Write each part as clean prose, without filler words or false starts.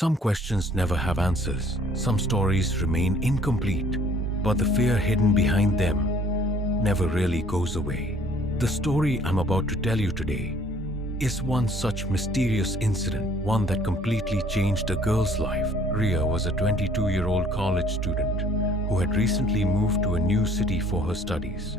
Some questions never have answers, some stories remain incomplete, but the fear hidden behind them never really goes away. The story I'm about to tell you today is one such mysterious incident, one that completely changed a girl's life. Riya was a 22-year-old college student who had recently moved to a new city for her studies.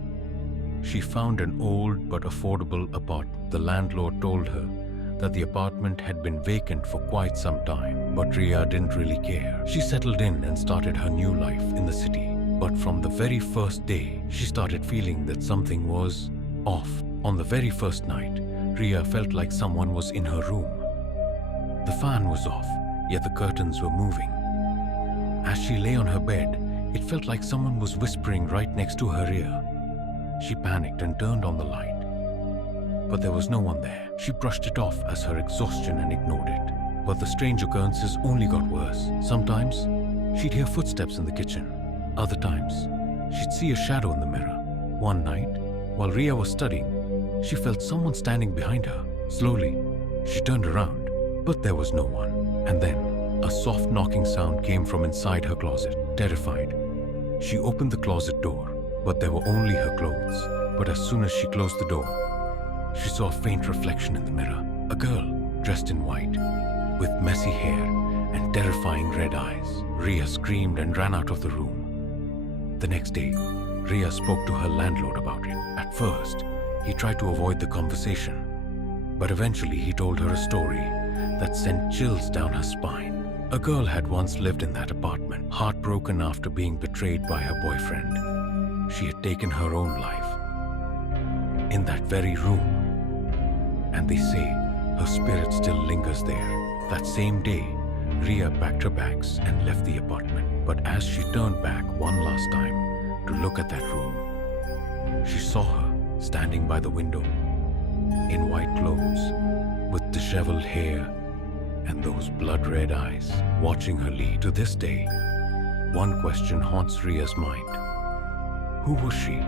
She found an old but affordable apartment. The landlord told her that the apartment had been vacant for quite some time, but Riya didn't really care. She settled in and started her new life in the city. But from the very first day, she started feeling that something was off. On the very first night, Riya felt like someone was in her room. The fan was off, yet the curtains were moving. As she lay on her bed, it felt like someone was whispering right next to her ear. She panicked and turned on the light. But there was no one there. She brushed it off as her exhaustion and ignored it. But the strange occurrences only got worse. Sometimes, she'd hear footsteps in the kitchen. Other times, she'd see a shadow in the mirror. One night, while Riya was studying, she felt someone standing behind her. Slowly, she turned around, but there was no one. And then, a soft knocking sound came from inside her closet. Terrified, she opened the closet door, but there were only her clothes. But as soon as she closed the door, she saw a faint reflection in the mirror. A girl, dressed in white, with messy hair and terrifying red eyes. Riya screamed and ran out of the room. The next day, Riya spoke to her landlord about it. At first, he tried to avoid the conversation, but eventually he told her a story that sent chills down her spine. A girl had once lived in that apartment, heartbroken after being betrayed by her boyfriend. She had taken her own life in that very room, and they say her spirit still lingers there. That same day, Riya packed her bags and left the apartment. But as she turned back one last time to look at that room, she saw her standing by the window, in white clothes, with disheveled hair and those blood-red eyes, watching her leave. To this day, one question haunts Riya's mind. Who was she?